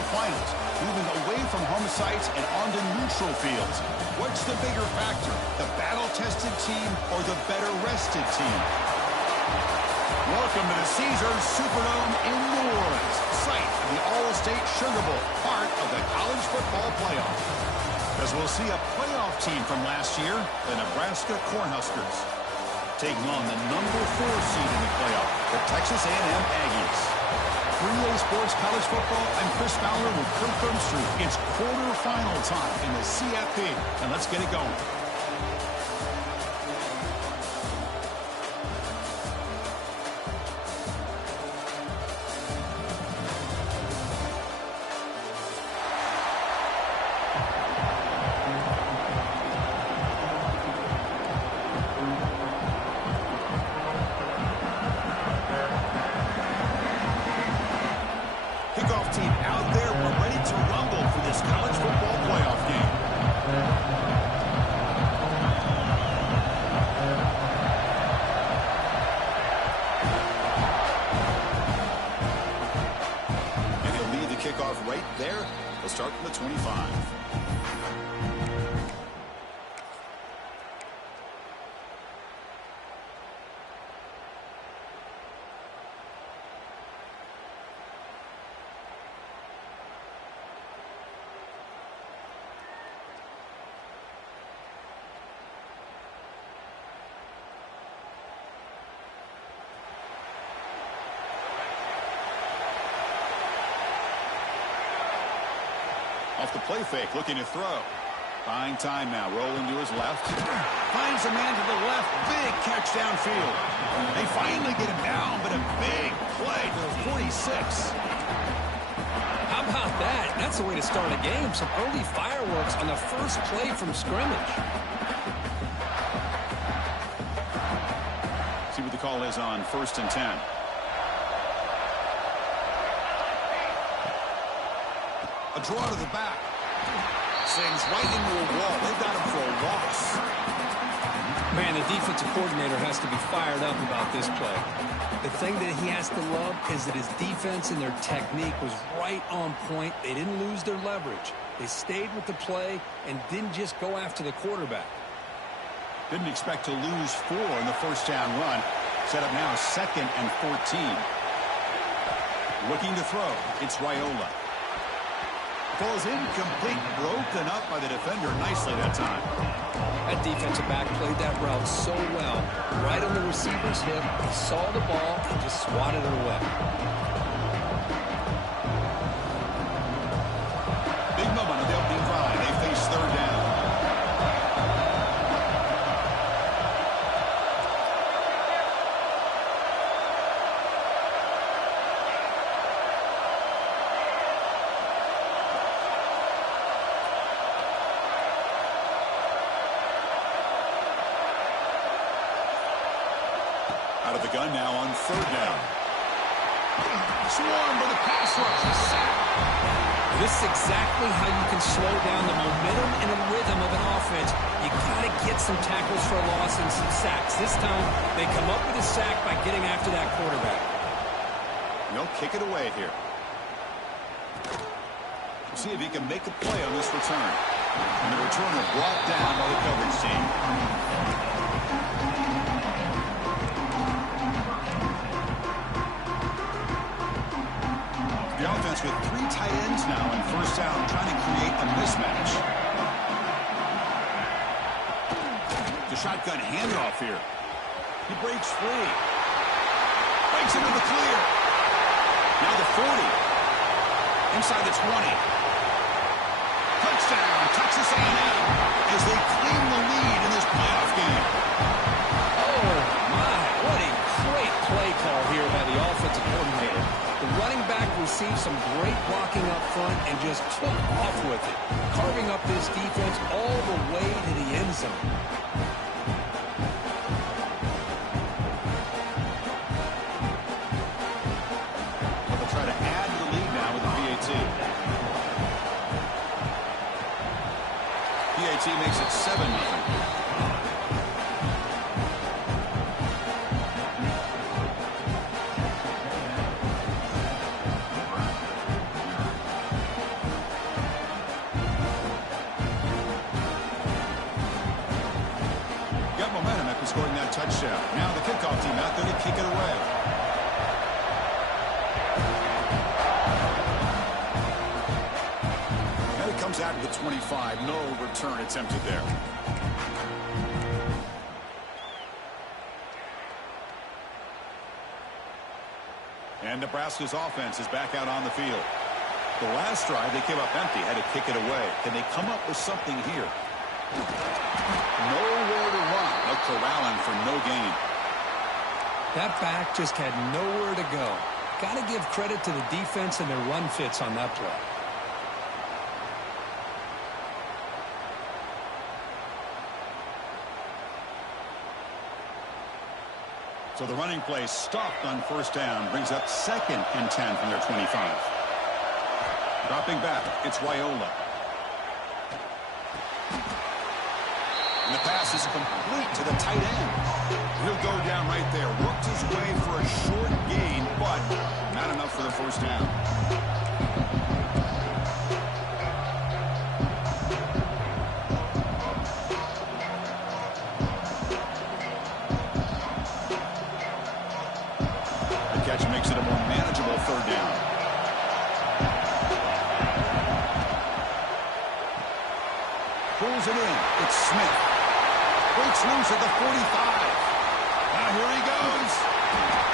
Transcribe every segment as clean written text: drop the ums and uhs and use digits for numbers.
quarterfinals, moving away from home sites and onto neutral fields. What's the bigger factor, the battle-tested team or the better-rested team? Welcome to the Caesars Superdome in New Orleans, site of the All-State Sugar Bowl, part of the college football playoff. As we'll see a playoff team from last year, the Nebraska Cornhuskers, taking on the number 4 seed in the playoff, the Texas A&M Aggies. 3A Sports College Football, I'm Chris Fowler with Kirk Bermstrud. It's quarterfinal time in the CFP, and let's get it going. Kickoff team out there. We're ready to rumble for this college football playoff game. And he'll lead the kickoff right there. He'll start from the 25. Off the play fake, looking to throw. Buying time now, rolling to his left. Finds a man to the left, big catch downfield. They finally get him down, but a big play to the 46. How about that? That's the way to start a game. Some early fireworks on the first play from scrimmage. See what the call is on 1st and 10. A draw to the back. Sings right into a wall. They've got him for a loss. Man, the defensive coordinator has to be fired up about this play. The thing that he has to love is that his defense and their technique was right on point. They didn't lose their leverage. They stayed with the play and didn't just go after the quarterback. Didn't expect to lose 4 in the first down run. Set up now 2nd and 14. Looking to throw. It's Raiola. Falls incomplete, broken up by the defender nicely that time. That defensive back played that route so well. Right on the receiver's hip, he saw the ball and just swatted it away. Big moment of the opening drive. They face 3rd down. Out of the gun now on 3rd down. Swarmed by the pass rush. A sack. This is exactly how you can slow down the momentum and the rhythm of an offense. You got to get some tackles for a loss and some sacks. This time, they come up with a sack by getting after that quarterback. They'll kick it away here. We'll see if he can make a play on this return. And the returner brought down by the coverage team. The offense with 3 tight ends now in 1st down, trying to create a mismatch. The shotgun handoff here. He breaks free. Breaks into the clear. Now the 40. Inside the 20. Touchdown, Texas A&M, as they claim the lead in this playoff game. Oh, my. What a great play call here by the offensive coordinator. The running back received some great blocking up front and just took off with it, carving up this defense all the way to the end zone. They'll try to add to the lead now with the PAT. PAT makes it 7-0. Now the kickoff team out there to kick it away. And it comes out to the 25. No return attempted there. And Nebraska's offense is back out on the field. The last drive, they came up empty, had to kick it away. Can they come up with something here? Nowhere to run. They're corralling for no gain. That back just had nowhere to go. Got to give credit to the defense and their run fits on that play. So the running play stopped on first down, brings up 2nd and 10 from their 25. Dropping back, it's Raiola. And the pass is complete to the tight end. He'll go down right there. Worked his way for a short gain, but not enough for the first down. The catch makes it a more manageable 3rd down. Pulls it in. It's Smith. Breaks loose at the 45. Now here he goes.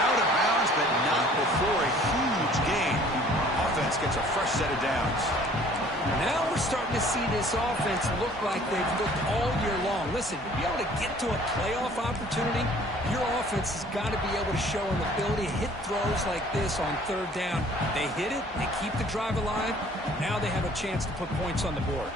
Out of bounds, but not before a huge gain. Offense gets a fresh set of downs. Now we're starting to see this offense look like they've looked all year long. Listen, to be able to get to a playoff opportunity, your offense has got to be able to show an ability to hit throws like this on 3rd down. They hit it, they keep the drive alive. Now they have a chance to put points on the board.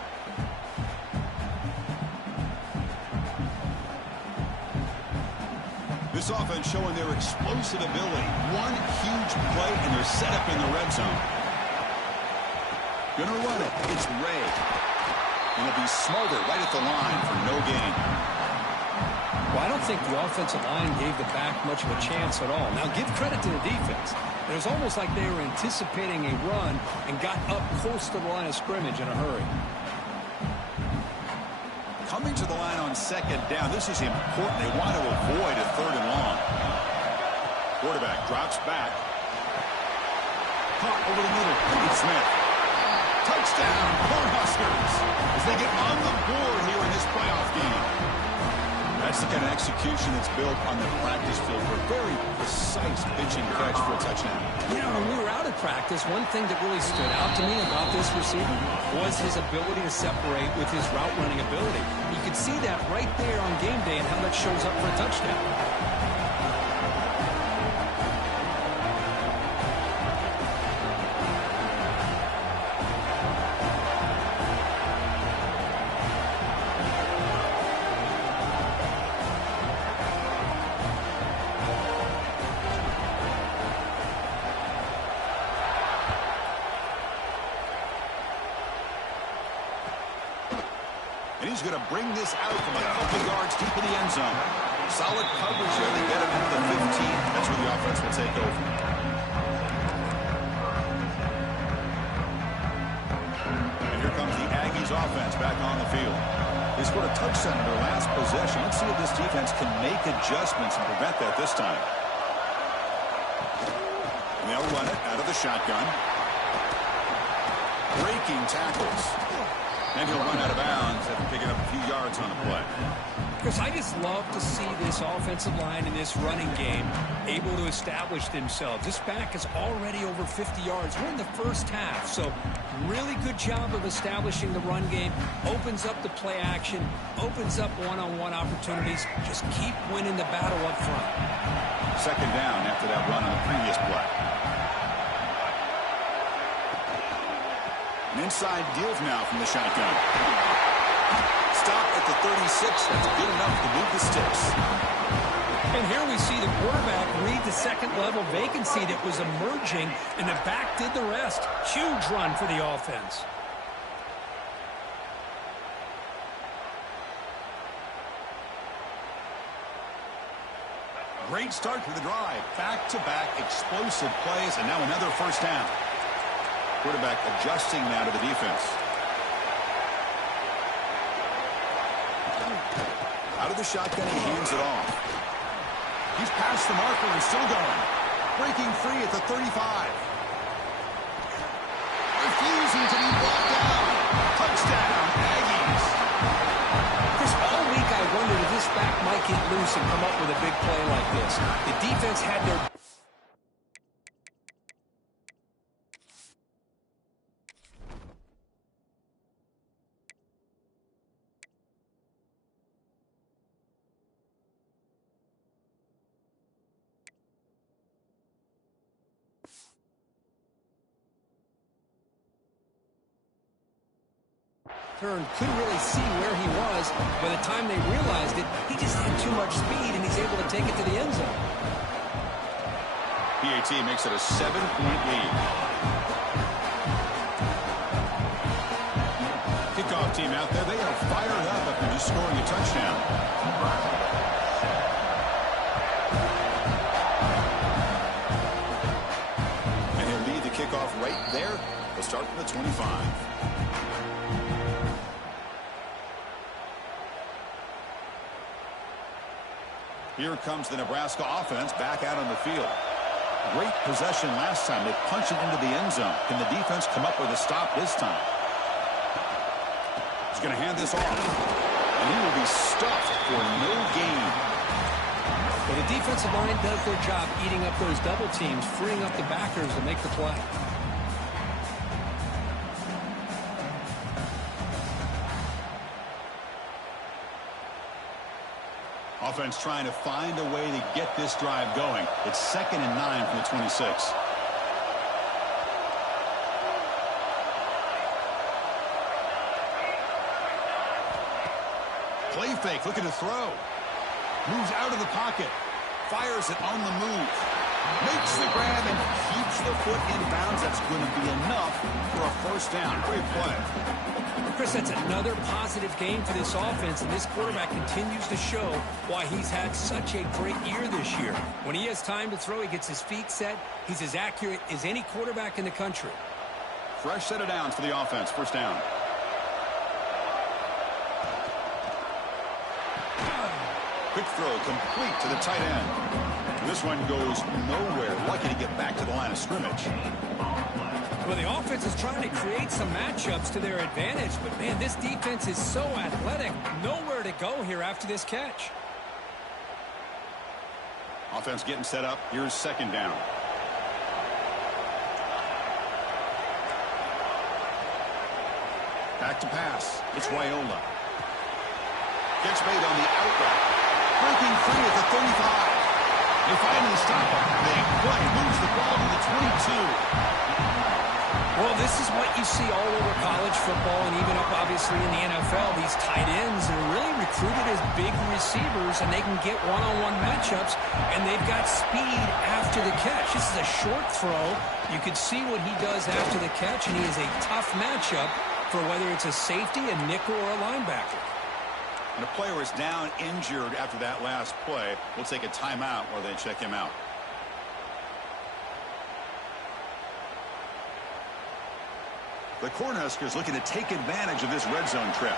This offense showing their explosive ability. One huge play, and they're set up in the red zone. Gonna run it. It's Ray. And he'll be smarter right at the line for no gain. Well, I don't think the offensive line gave the back much of a chance at all. Now, give credit to the defense. It was almost like they were anticipating a run and got up close to the line of scrimmage in a hurry. Coming to the line on 2nd down. This is important. They want to avoid a 3rd and long. Quarterback drops back. Caught over the middle. It's Smith. Touchdown, Cornhuskers, as they get on the board here in this playoff game. That's the kind of execution that's built on the practice field for a very precise pitching catch for a touchdown. You know, when we were out at practice, one thing that really stood out to me about this receiver was his ability to separate with his route running ability. You could see that right there on game day and how that shows up for a touchdown. And he's going to bring this out from a couple yards deep in the end zone. Solid coverage here. They get him into the 15. That's where the offense will take over. And here comes the Aggies offense back on the field. They scored a touchdown in their last possession. Let's see if this defense can make adjustments and prevent that this time. And they'll run it out of the shotgun. Breaking tackles. And he'll run out of bounds after picking up a few yards on the play. Because I just love to see this offensive line in this running game able to establish themselves. This back is already over 50 yards. We're in the first half, so really good job of establishing the run game. Opens up the play action, opens up one-on-one opportunities. Just keep winning the battle up front. 2nd down after that run on the previous play. An inside give now from the shotgun. Stop at the 36. That's good enough to move the sticks. And here we see the quarterback read the 2nd level vacancy that was emerging, and the back did the rest. Huge run for the offense. Great start to the drive. Back-to-back explosive plays, and now another first down. Quarterback adjusting now to the defense. Out of the shotgun, he hands it off. He's past the marker and still going. Breaking free at the 35. Refusing to be brought down. Touchdown, Aggies. Chris, all week I wondered if this back might get loose and come up with a big play like this. The defense had their... couldn't really see where he was. By the time they realized it, he just had too much speed, and he's able to take it to the end zone. PAT makes it a 7-point lead. Kickoff team out there, they are fired up after just scoring a touchdown. And he'll lead the kickoff right there. We'll start from the 25. Here comes the Nebraska offense back out on the field. Great possession last time. They punch it into the end zone. Can the defense come up with a stop this time? He's going to hand this off. And he will be stuffed for no gain. Well, the defensive line does their job eating up those double teams, freeing up the backers to make the play. Offense trying to find a way to get this drive going. It's 2nd and 9 from the 26. Play fake, looking to throw. Moves out of the pocket. Fires it on the move. Makes the grab and keeps the foot in bounds. That's going to be enough for a first down. Great play. Chris, that's another positive game for this offense, and this quarterback continues to show why he's had such a great year this year. When he has time to throw, he gets his feet set. He's as accurate as any quarterback in the country. Fresh set of downs for the offense. First down. Quick throw complete to the tight end. This one goes nowhere. Lucky to get back to the line of scrimmage. Well, the offense is trying to create some matchups to their advantage, but, man, this defense is so athletic. Nowhere to go here after this catch. Offense getting set up. Here's second down. Back to pass. It's Wyola. Gets made on the out route. Breaking free at the 35. They finally stop him. Big play. Moves the ball to the 22. Well, this is what you see all over college football and even up, obviously, in the NFL. These tight ends are really recruited as big receivers, and they can get one-on-one matchups, and they've got speed after the catch. This is a short throw. You can see what he does after the catch, and he is a tough matchup for whether it's a safety, a nickel, or a linebacker. And a player is down injured after that last play. We'll take a timeout while they check him out. The Cornhuskers looking to take advantage of this red zone trip.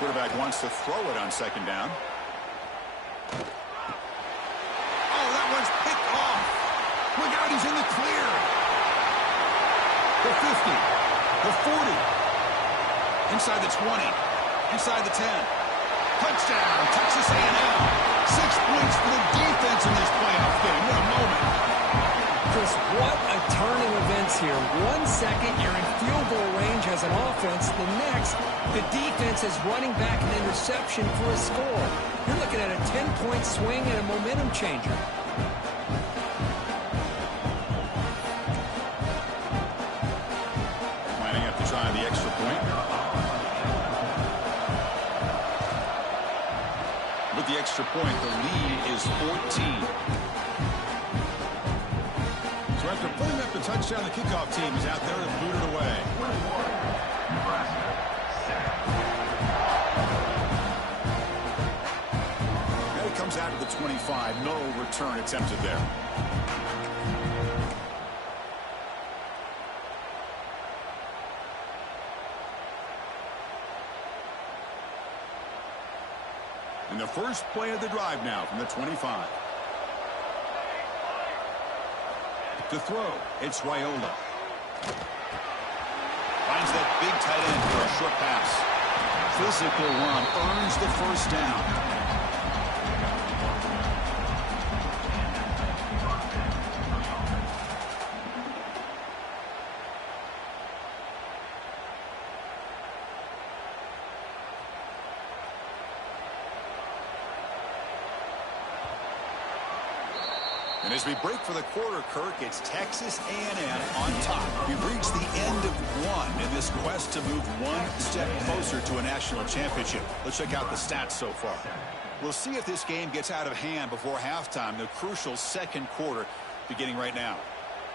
Quarterback wants to throw it on second down. Oh, that one's picked off. Look out, he's in the clear. The 50, the 40. Inside the 20, inside the 10. Touchdown, Texas A&M. 6 points for the defense in this playoff game. What a moment. Chris, what a turn of events here. 1 second, you're in field goal range as an offense. The next, the defense is running back an interception for a score. You're looking at a 10-point swing and a momentum changer. Lining up to try the extra point. With the extra point, the lead is 14. So after putting up the touchdown, the kickoff team is out there to boot it away. And it comes out of the 25. No return attempted there. And the first play of the drive now from the 25. To throw, it's Raiola. Finds that big tight end for a short pass. Physical run earns the first down. And as we break for the quarter, Kirk, it's Texas A&M on top. We've reached the end of one in this quest to move one step closer to a national championship. Let's check out the stats so far. We'll see if this game gets out of hand before halftime, the crucial second quarter beginning right now.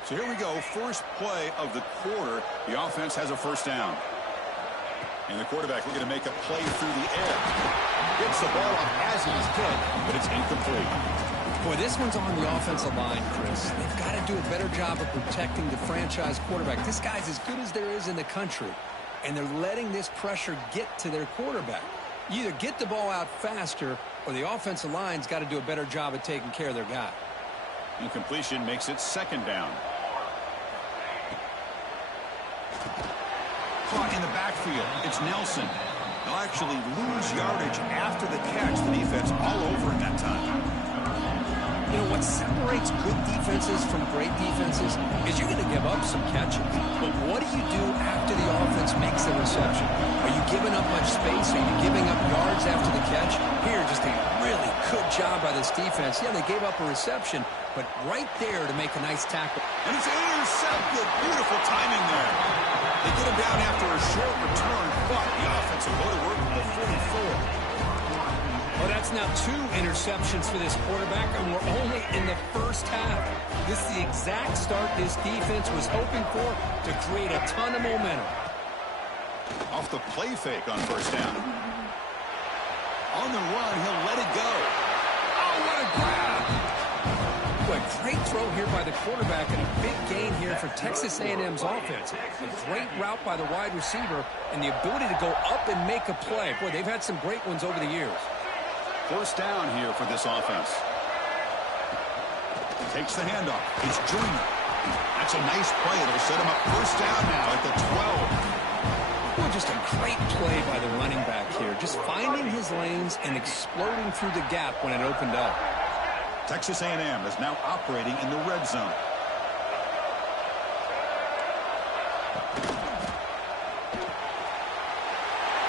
So here we go, first play of the quarter. The offense has a first down. And the quarterback looking to make a play through the air. Gets the ball up as he's hit, but it's incomplete. Boy, this one's on the offensive line, Chris. They've got to do a better job of protecting the franchise quarterback. This guy's as good as there is in the country, and they're letting this pressure get to their quarterback. You either get the ball out faster, or the offensive line's got to do a better job of taking care of their guy. Incompletion makes it second down. Caught in the backfield. It's Nelson. They'll actually lose yardage after the catch. The defense all over in that time. You know, what separates good defenses from great defenses is you're going to give up some catches. But what do you do after the offense makes the reception? Are you giving up much space? Are you giving up yards after the catch? Here, just a really good job by this defense. Yeah, they gave up a reception, but right there to make a nice tackle. And it's intercepted. Beautiful timing there. They get him down after a short return, but the offense will go to work with the 44. Well, that's now 2 interceptions for this quarterback, and we're only in the first half. This is the exact start this defense was hoping for to create a ton of momentum. Off the play fake on first down. On the run, he'll let it go. Oh, what a grab! Boy, great throw here by the quarterback and a big gain here for Texas A&M's offense. A great route by the wide receiver and the ability to go up and make a play. Boy, they've had some great ones over the years. First down here for this offense. Takes the handoff. It's Junior. That's a nice play. It'll set him up first down now at the 12. Well, just a great play by the running back here. Just finding his lanes and exploding through the gap when it opened up. Texas A&M is now operating in the red zone.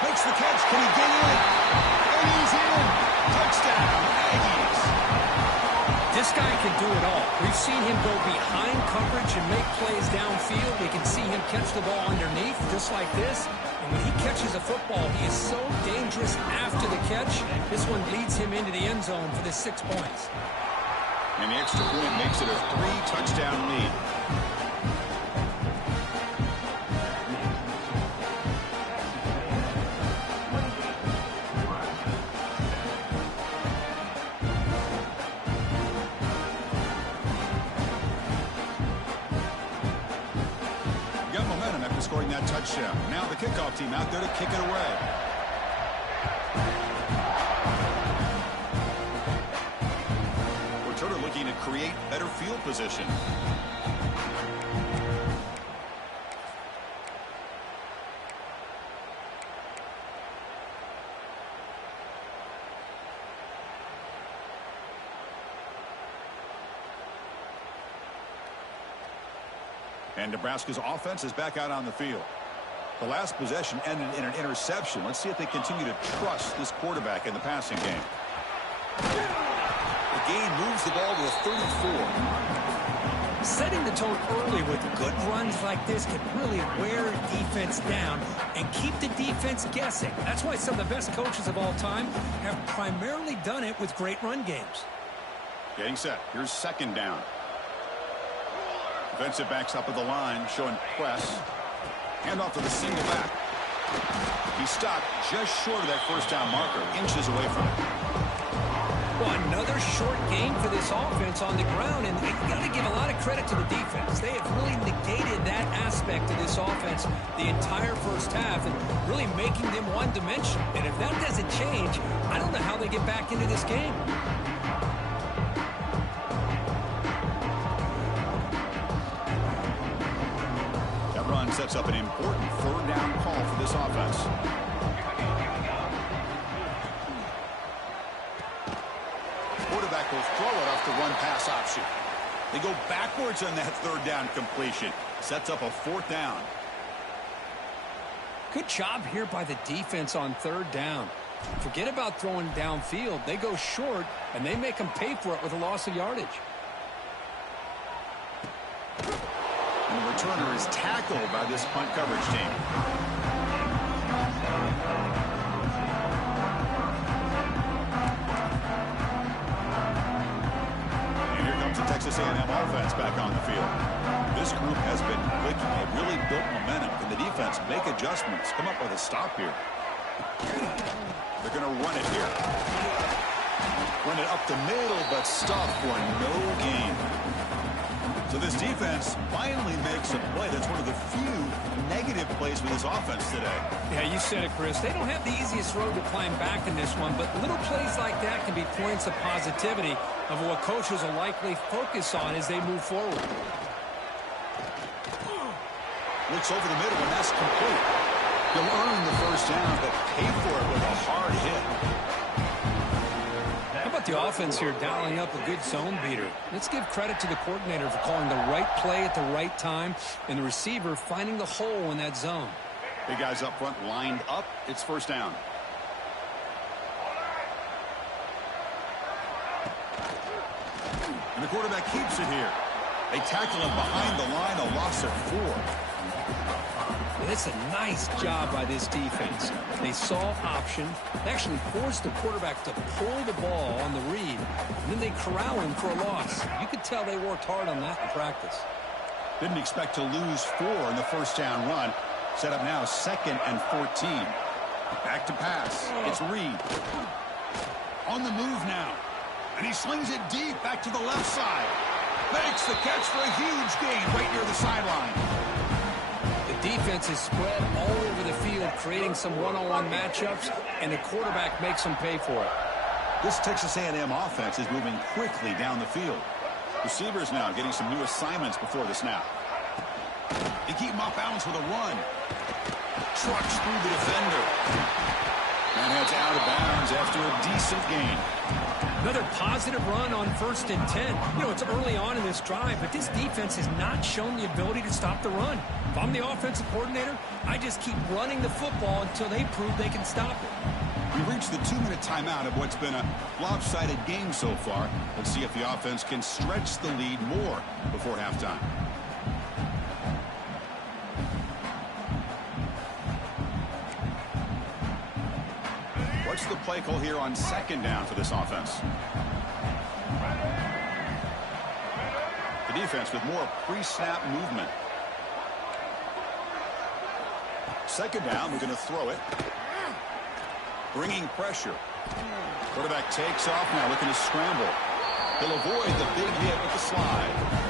Makes the catch. Can he get in? And he's in. Touchdown, Aggies. This guy can do it all. We've seen him go behind coverage and make plays downfield. We can see him catch the ball underneath, just like this. And when he catches a football, he is so dangerous after the catch. This one leads him into the end zone for the 6 points. And the extra point makes it a 3-touchdown lead. Scoring that touchdown. Now the kickoff team out there to kick it away. Returner looking to create better field position. And Nebraska's offense is back out on the field. The last possession ended in an interception. Let's see if they continue to trust this quarterback in the passing game. The gain moves the ball to the 34. Setting the tone early with good runs like this can really wear a defense down and keep the defense guessing. That's why some of the best coaches of all time have primarily done it with great run games. Getting set. Here's second down. Defensive backs up at the line, showing press. Hand off to the single back. He stopped just short of that first down marker, inches away from it. Well, another short game for this offense on the ground, and you got to give a lot of credit to the defense. They have really negated that aspect of this offense the entire first half and really making them one-dimensional. And if that doesn't change, I don't know how they get back into this game. That run sets up an important third down call for this offense. Quarterback will throw it off the run-pass option. They go backwards on that third down completion. Sets up a fourth down. Good job here by the defense on third down. Forget about throwing downfield. They go short, and they make them pay for it with a loss of yardage. And the returner is tackled by this punt coverage team. The Texas A&M offense back on the field. This group has been clicking. It really built momentum. Can the defense make adjustments? Come up with a stop here. They're going to run it here. Run it up the middle, but stop for no gain. So this defense finally makes a play. That's one of the few negative plays for this offense today. Yeah, you said it, Chris. They don't have the easiest road to climb back in this one, but little plays like that can be points of positivity of what coaches will likely focus on as they move forward. Looks over the middle, and that's complete. He'll earn the first down, but pay for it with a hard hit. How about the offense here dialing up a good zone beater? Let's give credit to the coordinator for calling the right play at the right time and the receiver finding the hole in that zone. Big guys up front lined up. It's first down. And the quarterback keeps it here. They tackle him behind the line, a loss of 4. It's a nice job by this defense. They saw option. They actually forced the quarterback to pull the ball on the read, and then they corral him for a loss. You could tell they worked hard on that in practice. Didn't expect to lose 4 in the first down run. Set up now 2nd and 14. Back to pass. It's Reed. On the move now. And he slings it deep back to the left side. Makes the catch for a huge gain right near the sideline. The defense is spread all over the field, creating some one-on-one matchups, and the quarterback makes them pay for it. This Texas A&M offense is moving quickly down the field. Receivers now getting some new assignments before the snap. They keep him off balance with a run. Trucks through the defender. And heads out of bounds after a decent gain. Another positive run on 1st and 10. You know, it's early on in this drive, but this defense has not shown the ability to stop the run. If I'm the offensive coordinator, I just keep running the football until they prove they can stop it. We reached the 2-minute timeout of what's been a lopsided game so far. Let's see if the offense can stretch the lead more before halftime. What's the play call here on 2nd down for this offense? The defense with more pre-snap movement. 2nd down, we're going to throw it. Bringing pressure. Quarterback takes off now, looking to scramble. He'll avoid the big hit with the slide.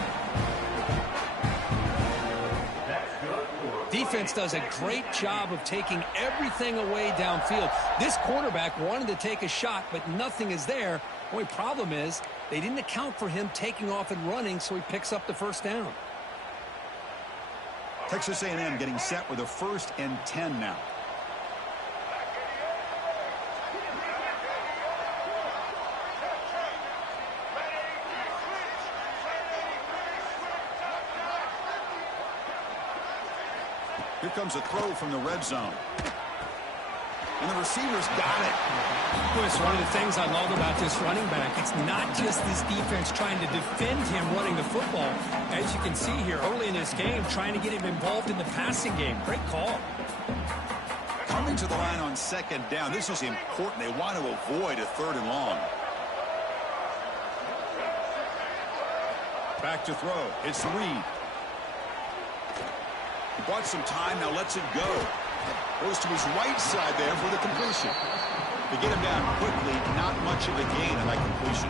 Defense does a great job of taking everything away downfield. This quarterback wanted to take a shot, but nothing is there. The only problem is they didn't account for him taking off and running, so he picks up the first down. Texas A&M getting set with a 1st and 10 now. Here comes a throw from the red zone. And the receiver's got it. Well, it's one of the things I love about this running back. It's not just this defense trying to defend him running the football. As you can see here early in this game, trying to get him involved in the passing game. Great call. Coming to the line on 2nd down. This is important. They want to avoid a 3rd and long. Back to throw. It's Reed. He bought some time, now lets it go. Goes to his right side there for the completion. They get him down quickly, not much of a gain on that completion.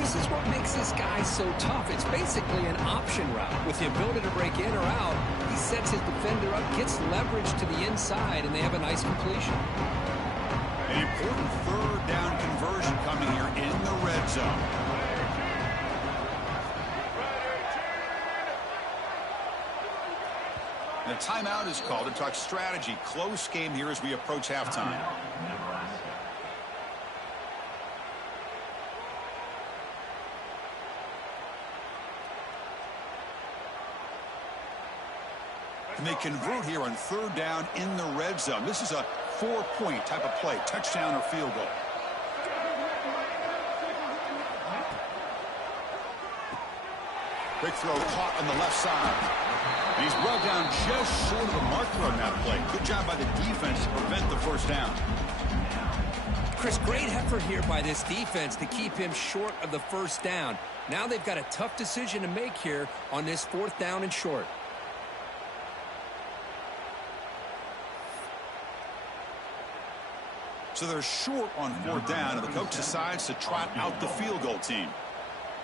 This is what makes this guy so tough. It's basically an option route. With the ability to break in or out, he sets his defender up, gets leverage to the inside, and they have a nice completion. An important third down conversion coming here in the red zone. And a timeout is called to talk strategy. Close game here as we approach halftime. And they convert here on third down in the red zone. This is a 4-point type of play, touchdown or field goal. Big throw caught on the left side. And he's brought down just short of the marker on that play. Good job by the defense to prevent the first down. Chris, great effort here by this defense to keep him short of the first down. Now they've got a tough decision to make here on this 4th down and short. So they're short on 4th down, and the coach decides to trot out the field goal team.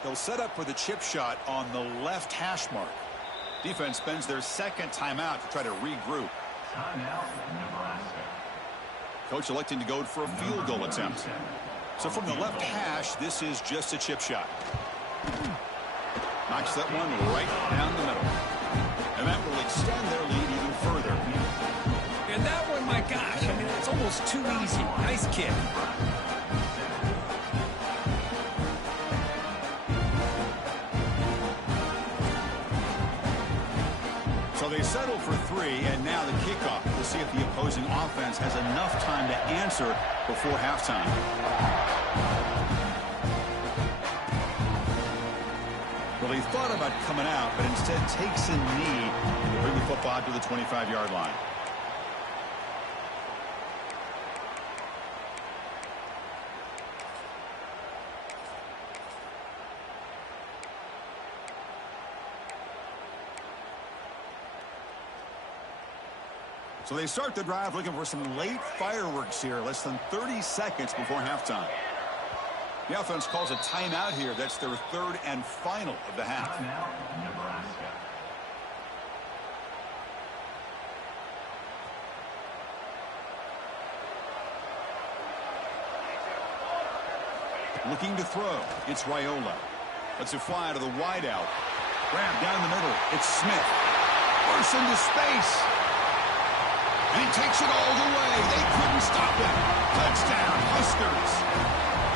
They'll set up for the chip shot on the left hash mark. Defense spends their second timeout to try to regroup. Coach electing to go for a field goal attempt. So from the left hash, this is just a chip shot. Knocks that one right down the middle. And that will extend their lead even further. And that one, my gosh, I mean, it's almost too easy. Nice kick. So they settle for 3, and now the kickoff. We'll see if the opposing offense has enough time to answer before halftime. Well, he thought about coming out, but instead takes a knee to bring the football to the 25-yard line. So they start the drive looking for some late fireworks here, less than 30 seconds before halftime. The offense calls a timeout here. That's their 3rd and final of the half. Looking to throw. It's Raiola. Lets it fly to the wideout. Grab down the middle. It's Smith. Bursts into space. And he takes it all the way. They couldn't stop him. Touchdown, Huskers.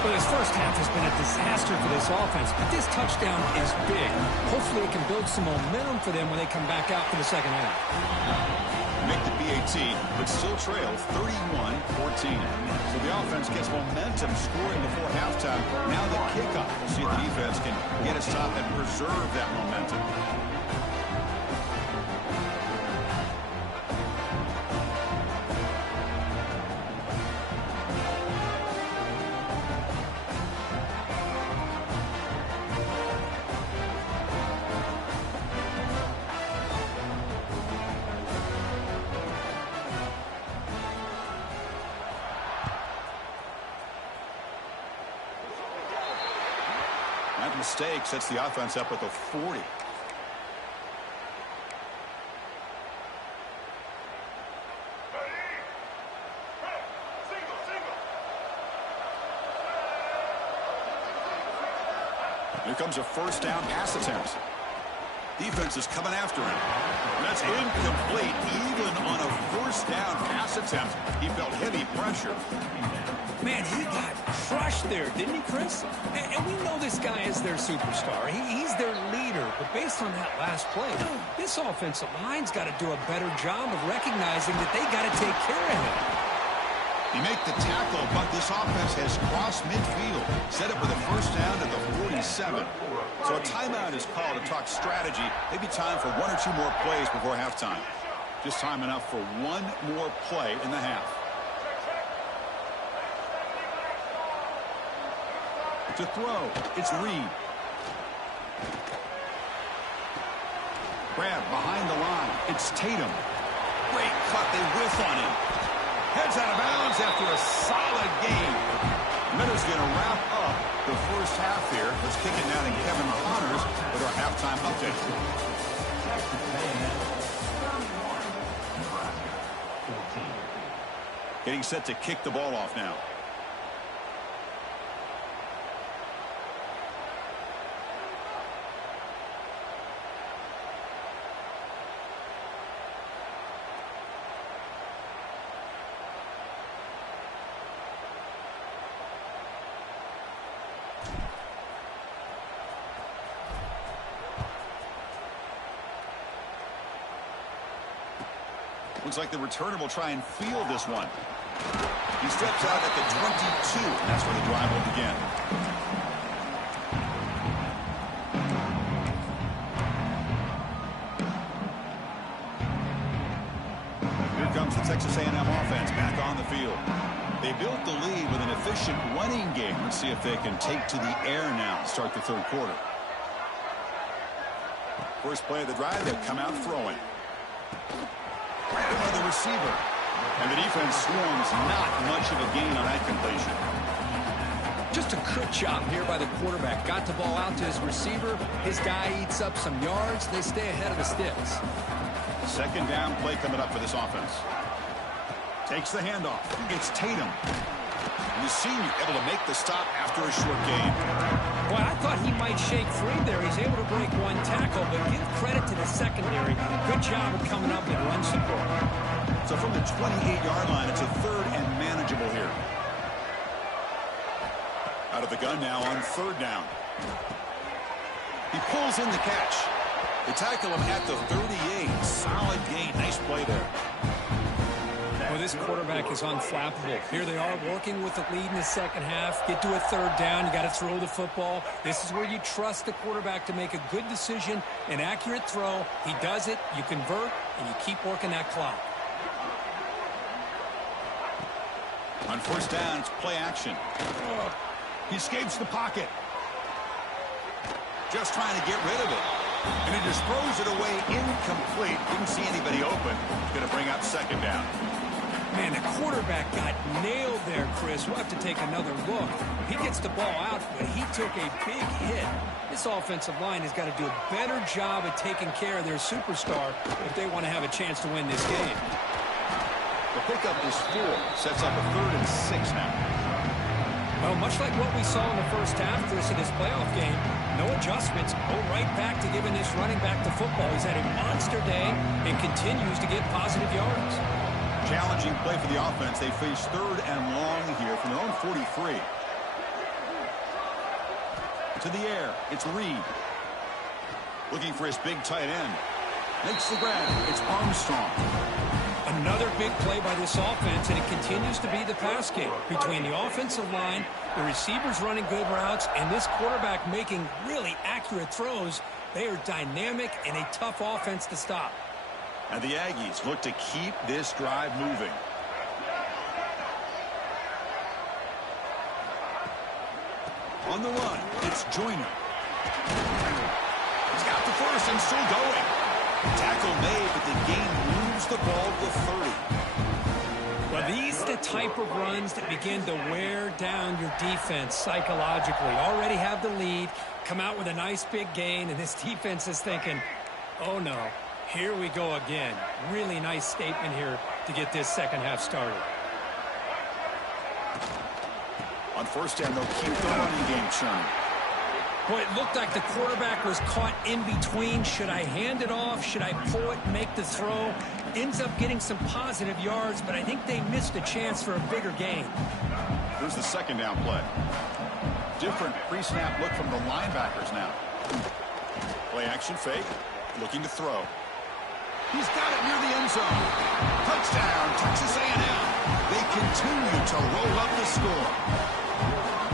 Well, this first half has been a disaster for this offense, but this touchdown is big. Hopefully it can build some momentum for them when they come back out for the second half. Make the BAT, but still trail 31-14. So the offense gets momentum scoring before halftime. Now the kickoff. We'll see if the defense can get a stop and preserve that momentum. That mistake sets the offense up at the 40. Here comes a first down pass attempt. Defense is coming after him. That's incomplete. Even on a first down pass attempt, he felt heavy pressure. Man, he got crushed there, didn't he, Chris? And we know this guy is their superstar. He's their leader. But based on that last play, this offensive line's got to do a better job of recognizing that they got to take care of him. He made the tackle, but this offense has crossed midfield. Set up with a first down at the 47. So a timeout is called to talk strategy. Maybe time for 1 or 2 more plays before halftime. Just time enough for 1 more play in the half. To throw, it's Reed. Grab behind the line. It's Tatum. Great cut. They whiff on him. Heads out of bounds. yards after a solid game. Minutes going to wrap up the first half here. Let's kick it now to Kevin Connors with our halftime update. Getting set to kick the ball off now. Looks like the returner will try and field this one. He steps out at the 22, and that's where the drive will begin. Here comes the Texas A&M offense back on the field. They built the lead with an efficient running game. Let's see if they can take to the air now to start the third quarter. First play of the drive, they'll come out throwing. By the receiver. And the defense swarms, not much of a gain on that completion. Just a good job here by the quarterback. Got the ball out to his receiver. His guy eats up some yards. They stay ahead of the sticks. Second down play coming up for this offense. Takes the handoff. It's Tatum. The senior able to make the stop after a short gain. Boy, I thought he might shake free there. He's able to break one tackle, but give credit to the secondary. Good job of coming up and run support. So from the 28-yard line, it's a third and manageable here. Out of the gun now on third down. He pulls in the catch. They tackle him at the 38. Solid gain. Nice play there. Well, this quarterback is unflappable. Here they are working with the lead in the second half. Get to a third down. You got to throw the football. This is where you trust the quarterback to make a good decision, an accurate throw. He does it. You convert, and you keep working that clock. On first down, it's play action. He escapes the pocket. Just trying to get rid of it. And he just throws it away incomplete. Didn't see anybody open. Going to bring up second down. Man, the quarterback got nailed there, Chris. We'll have to take another look. He gets the ball out, but he took a big hit. This offensive line has got to do a better job at taking care of their superstar if they want to have a chance to win this game. The pickup is 4. Sets up a 3rd and 6 now. Well, much like what we saw in the first half, Chris, in this playoff game, no adjustments. Go right back to giving this running back the football. He's had a monster day and continues to get positive yards. Challenging play for the offense. They face 3rd and long here from their own 43. To the air. It's Reed. Looking for his big tight end. Makes the grab. It's Armstrong. Another big play by this offense, and it continues to be the pass game between the offensive line, the receivers running good routes, and this quarterback making really accurate throws. They are dynamic and a tough offense to stop. And the Aggies look to keep this drive moving. On the run, it's Joyner. He's got the first and still going. Tackle made, but the game moves the ball to 30. Well, these are the type of runs that begin to wear down your defense psychologically. Already have the lead, come out with a nice big gain, and this defense is thinking, oh no, here we go again. Really nice statement here to get this second half started. On first down, they'll keep the running game churning. Boy, it looked like the quarterback was caught in between. Should I hand it off? Should I pull it and make the throw? Ends up getting some positive yards, but I think they missed a chance for a bigger gain. Here's the second down play. Different pre-snap look from the linebackers now. Play action fake. Looking to throw. He's got it near the end zone. Touchdown, Texas A&M. They continue to roll up the score.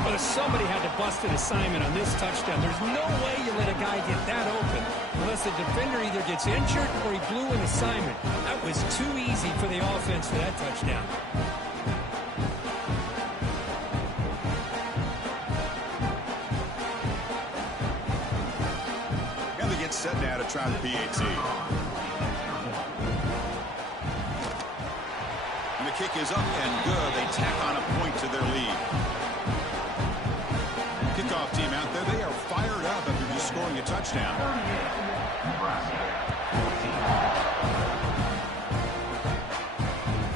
But if somebody had to bust an assignment on this touchdown, there's no way you let a guy get that open unless the defender either gets injured or he blew an assignment. That was too easy for the offense for that touchdown. And they get set now to try the PAT. And the kick is up and good. They tack on a point to their lead. Kickoff team out there, they are fired up after just scoring a touchdown.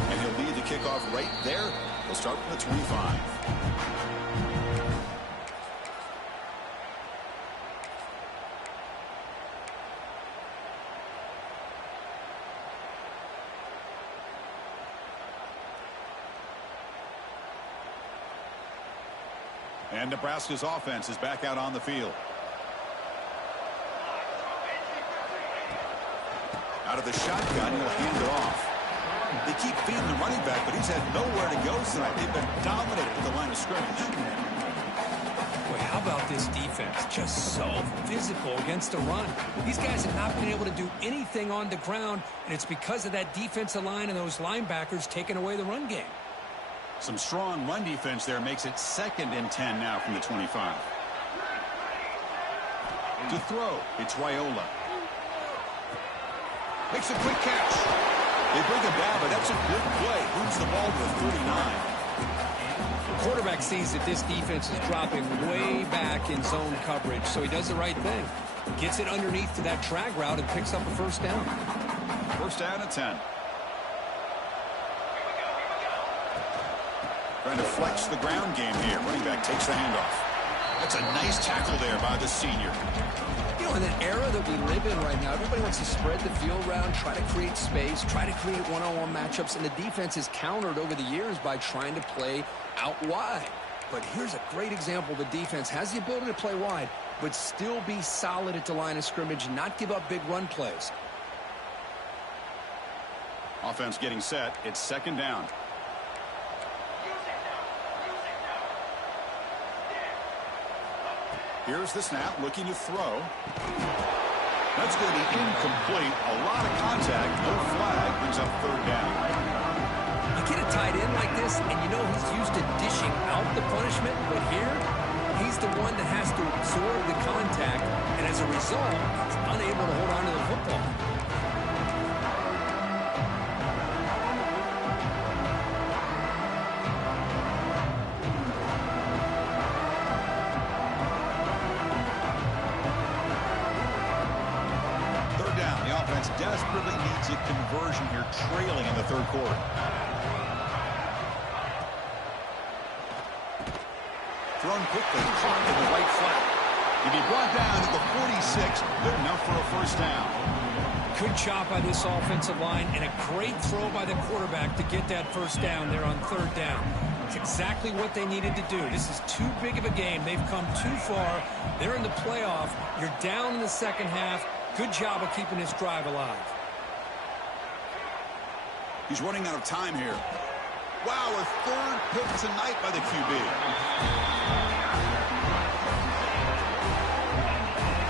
And he'll lead the kickoff right there. He'll start from the 25. And Nebraska's offense is back out on the field. Out of the shotgun, he'll hand it off. They keep feeding the running back, but he's had nowhere to go tonight. They've been dominated at the line of scrimmage. Boy, how about this defense? Just so physical against the run. These guys have not been able to do anything on the ground, and it's because of that defensive line and those linebackers taking away the run game. Some strong run defense there makes it 2nd and 10 now from the 25. To throw, it's Raiola. Makes a quick catch. They bring him down, but that's a good play. Moves the ball to the 39. The quarterback sees that this defense is dropping way back in zone coverage, so he does the right thing. Gets it underneath to that drag route and picks up a first down. First down and 10. Trying to flex the ground game here. Running back takes the handoff. That's a nice tackle there by the senior. You know, in an era that we live in right now, everybody wants to spread the field around, try to create space, try to create one-on-one matchups, and the defense is countered over the years by trying to play out wide. But here's a great example. The defense has the ability to play wide, but still be solid at the line of scrimmage, not give up big run plays. Offense getting set. It's 2nd down. Here's the snap, looking to throw. That's going to be incomplete. A lot of contact, no flag, brings up 3rd down. You get a tight end like this, and you know he's used to dishing out the punishment, but here, he's the one that has to absorb the contact, and as a result, he's unable to hold on to the football. Desperately needs a conversion here, trailing in the 3rd quarter. Thrown quickly, caught in the right flat. He'll be brought down at the 46, good enough for a first down. Good job by this offensive line, and a great throw by the quarterback to get that first down there on 3rd down. It's exactly what they needed to do. This is too big of a game. They've come too far. They're in the playoff. You're down in the 2nd half. Good job of keeping this drive alive. He's running out of time here. Wow, a 3rd pick tonight by the QB.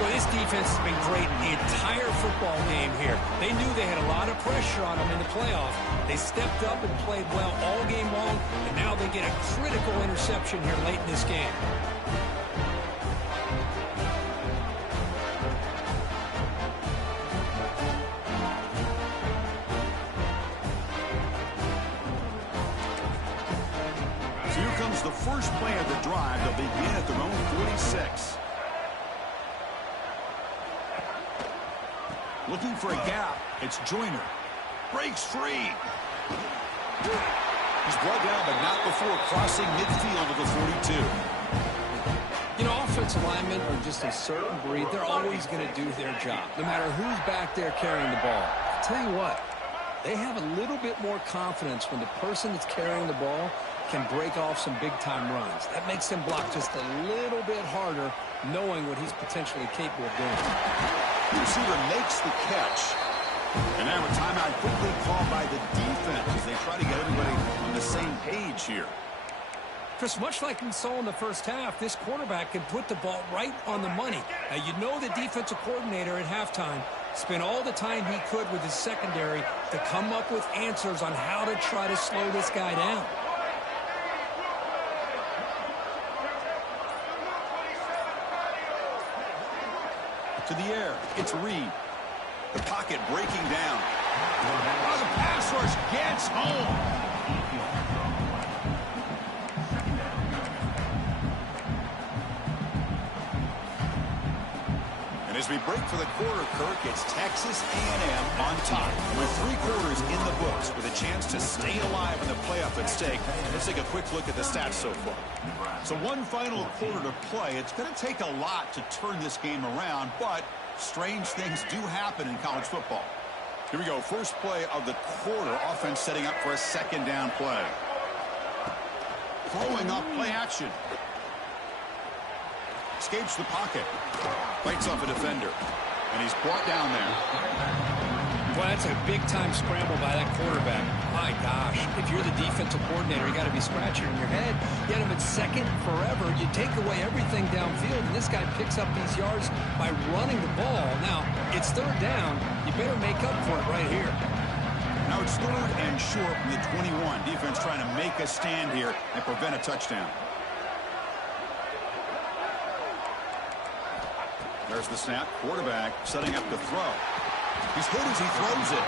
Well, this defense has been great the entire football game here. They knew they had a lot of pressure on them in the playoff. They stepped up and played well all game long, and now they get a critical interception here late in this game. The first play of the drive. They'll begin at their own 46. Looking for a gap. It's Joyner. Breaks free. He's brought down, but not before crossing midfield of the 42. You know, offensive linemen are just a certain breed. They're always going to do their job, no matter who's back there carrying the ball. I'll tell you what, they have a little bit more confidence when the person that's carrying the ball can break off some big-time runs. That makes him block just a little bit harder, knowing what he's potentially capable of doing. The receiver makes the catch. And now a timeout quickly called by the defense as they try to get everybody on the same page here. Chris, much like we saw in the first half, this quarterback can put the ball right on the money. Now, you know the defensive coordinator at halftime spent all the time he could with his secondary to come up with answers on how to try to slow this guy down. To the air, it's Reed. The pocket breaking down. Oh, the pass rush gets home. And as we break for the quarter, Kirk, it's Texas A&M on top. And with 3 quarters in the books, with a chance to stay alive in the playoff at stake, let's take a quick look at the stats so far. So one final quarter to play. It's going to take a lot to turn this game around, but strange things do happen in college football. Here we go. First play of the quarter. Offense setting up for a second down play. Throwing up play action. Escapes the pocket. Fights off a defender. And he's brought down there. Well, that's a big-time scramble by that quarterback. My gosh, if you're the defensive coordinator, you got to be scratching your head. You had him at second forever. You take away everything downfield, and this guy picks up these yards by running the ball. Now, it's third down. You better make up for it right here. Now it's third and short from the 21. Defense trying to make a stand here and prevent a touchdown. There's the snap. Quarterback setting up to throw. He's hit as he throws it.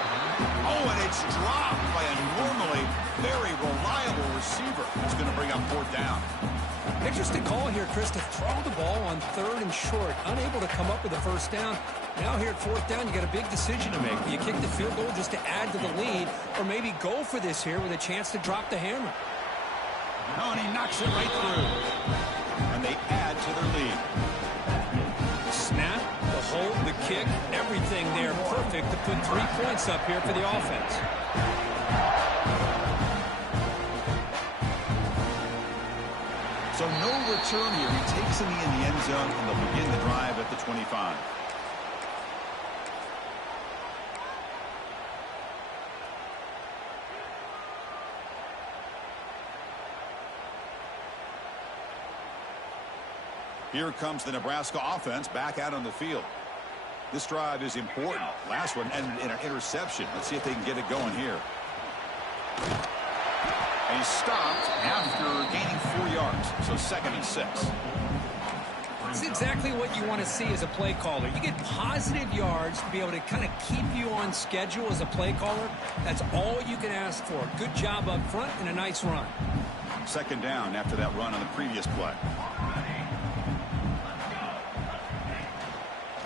Oh, and it's dropped by a normally very reliable receiver. It's going to bring up fourth down. Interesting call here, Chris, to throw the ball on third and short. Unable to come up with a first down. Now here at fourth down, you got a big decision to make. Do you kick the field goal just to add to the lead, or maybe go for this here with a chance to drop the hammer? Oh, and he knocks it right through. And they add to their lead. Snap, the hold, the kick, everything there perfect to put 3 points up here for the offense. So no return here. He takes him in the end zone, and they'll begin the drive at the 25. Here comes the Nebraska offense back out on the field. This drive is important. Last one ended in an interception. Let's see if they can get it going here. And he's stopped after gaining 4 yards. So 2nd and 6. It's exactly what you want to see as a play caller. You get positive yards to be able to kind of keep you on schedule as a play caller. That's all you can ask for. Good job up front and a nice run. 2nd down after that run on the previous play.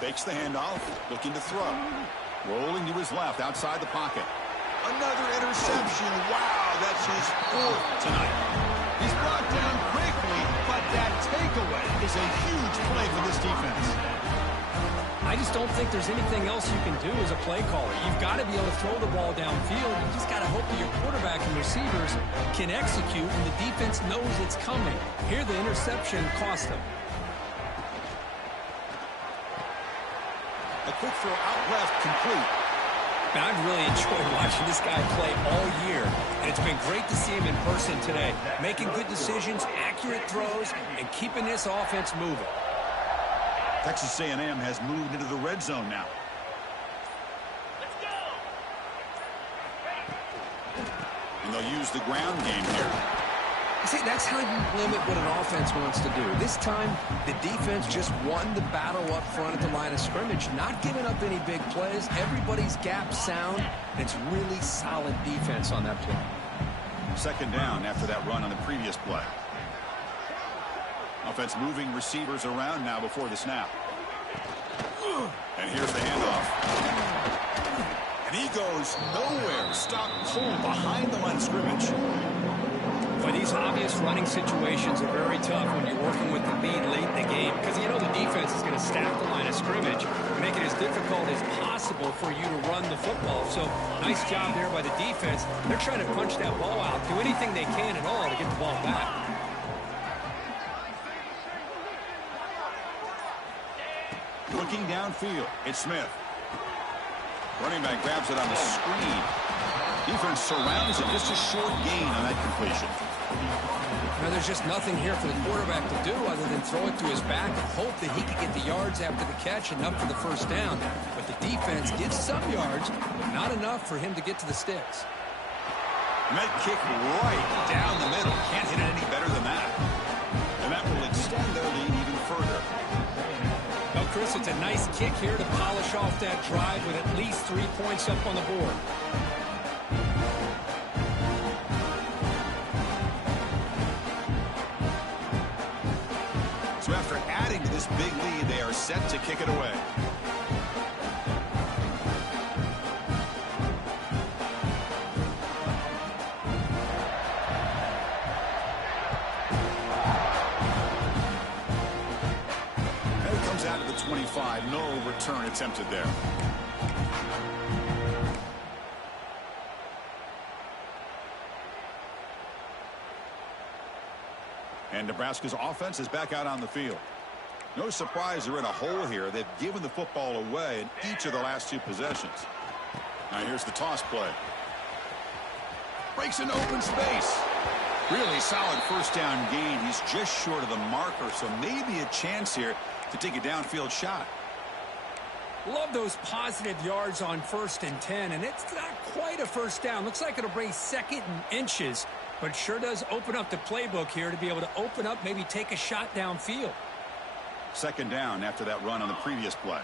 Fakes the handoff, looking to throw. Rolling to his left, outside the pocket. Another interception. Wow, that's his 4th tonight. He's brought down quickly, but that takeaway is a huge play for this defense. I just don't think there's anything else you can do as a play caller. You've got to be able to throw the ball downfield. You just got to hope that your quarterback and receivers can execute, and the defense knows it's coming. Here, the interception cost them. A quick throw out left, complete. Man, I've really enjoyed watching this guy play all year, and it's been great to see him in person today, making good decisions, accurate throws, and keeping this offense moving. Texas A&M has moved into the red zone now. Let's go. And they'll use the ground game here. See, that's how you limit what an offense wants to do. This time, the defense just won the battle up front at the line of scrimmage, not giving up any big plays. Everybody's gap sound, and it's really solid defense on that play. 2nd down after that run on the previous play. Offense moving receivers around now before the snap. And here's the handoff. And he goes nowhere. Stop cold behind the line of scrimmage. Boy, these obvious running situations are very tough when you're working with the lead late in the game, because you know the defense is going to stack the line of scrimmage and make it as difficult as possible for you to run the football. So nice job there by the defense. They're trying to punch that ball out, do anything they can at all to get the ball back. Looking downfield, it's Smith. Running back grabs it on the screen. Defense surrounds it. Just a short gain on that completion. Now, there's just nothing here for the quarterback to do other than throw it to his back and hope that he can get the yards after the catch and up for the first down. But the defense gets some yards, but not enough for him to get to the sticks. And that kick right down the middle. Can't hit it any better than that. And that will extend their lead even further. Well, Chris, it's a nice kick here to polish off that drive with at least 3 points up on the board. So after adding to this big lead, they are set to kick it away. 25. No return attempted there. And Nebraska's offense is back out on the field. No surprise they're in a hole here. They've given the football away in each of the last 2 possessions. Now here's the toss play. Breaks into open space. Really solid first down gain. He's just short of the marker, so maybe a chance here to take a downfield shot. Love those positive yards on 1st and 10, and it's not quite a first down. Looks like it'll bring 2nd and inches, but sure does open up the playbook here to be able to open up, maybe take a shot downfield. 2nd down after that run on the previous play.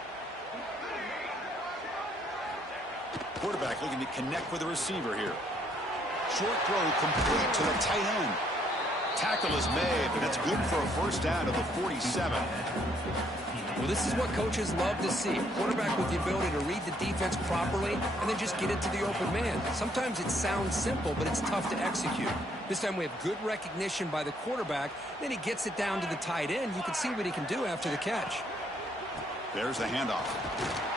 Quarterback looking to connect with the receiver here. Short throw complete to the tight end. Tackle is made, but that's good for a first down to the 47. Well, this is what coaches love to see. A quarterback with the ability to read the defense properly and then just get it to the open man. Sometimes it sounds simple, but it's tough to execute. This time we have good recognition by the quarterback. Then he gets it down to the tight end. You can see what he can do after the catch. There's the handoff.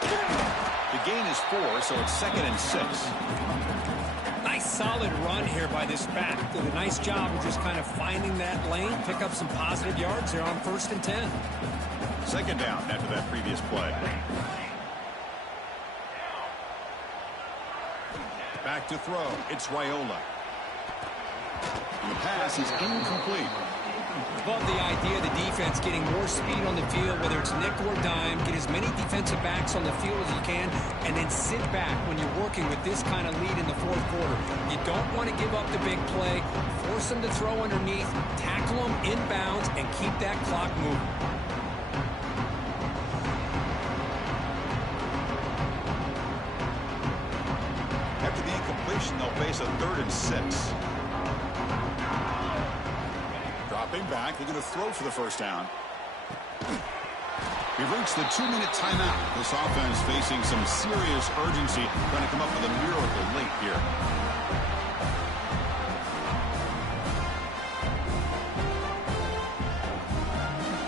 The gain is 4, so it's 2nd and 6. Nice solid run here by this back. Did a nice job of just kind of finding that lane, pick up some positive yards there on 1st and 10. 2nd down after that previous play. Back to throw. It's Raiola. And the pass is incomplete. Love the idea of the defense getting more speed on the field, whether it's nickel or dime, get as many defensive backs on the field as you can, and then sit back when you're working with this kind of lead in the 4th quarter. You don't want to give up the big play, force them to throw underneath, tackle them inbounds, and keep that clock moving. After the incompletion, they'll face a 3rd and 6. Dropping back, looking to throw for the first down. We've reached the 2-minute timeout. This offense facing some serious urgency, trying to come up with a miracle late here.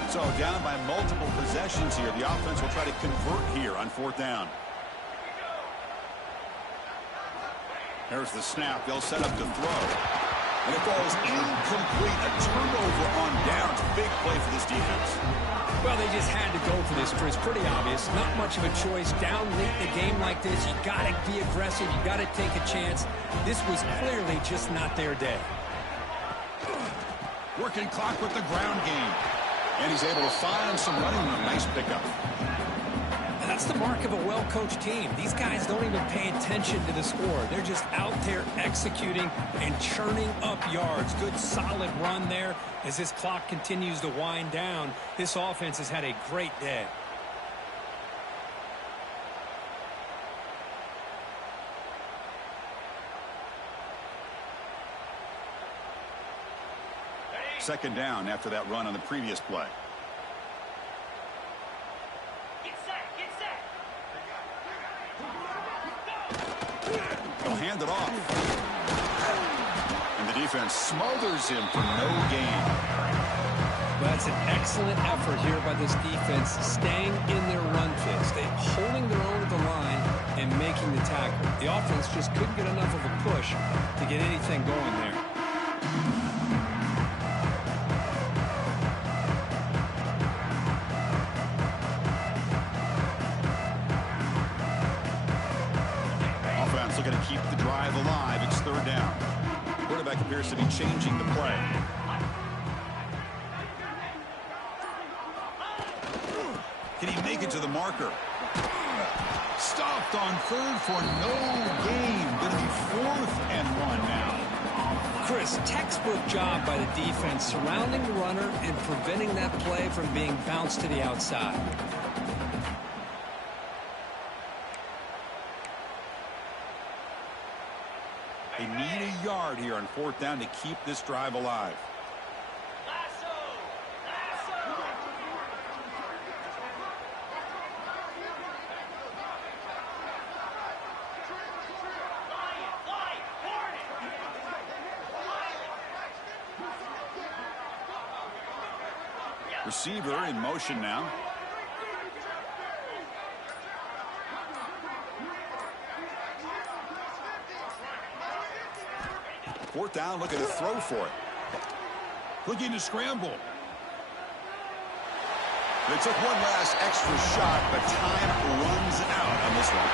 So down by multiple possessions here. The offense will try to convert here on 4th down. There's the snap. They'll set up to throw. And it falls incomplete. A turnover on downs. Big play for this defense. Well, they just had to go for this, Chris. Pretty obvious. Not much of a choice. Down late in a game like this, you got to be aggressive. You got to take a chance. This was clearly just not their day. Working clock with the ground game. And he's able to find some running room. Nice pickup. That's the mark of a well-coached team. These guys don't even pay attention to the score. They're just out there executing and churning up yards. Good, solid run there. As this clock continues to wind down, this offense has had a great day. Second down after that run on the previous play. They'll hand it off. And the defense smothers him for no gain. Well, that's an excellent effort here by this defense, staying in their run fits. They're holding their own at the line and making the tackle. The offense just couldn't get enough of a push to get anything going there. Looking to keep the drive alive. It's 3rd down. Quarterback appears to be changing the play. Can he make it to the marker? Stopped on 3rd for no gain. Going to be 4th and 1 now. Chris, textbook job by the defense surrounding the runner and preventing that play from being bounced to the outside. They need a yard here on 4th down to keep this drive alive. Receiver in motion now. Fourth down, looking to throw for it. Looking to scramble. They took one last extra shot, but time runs out on this one.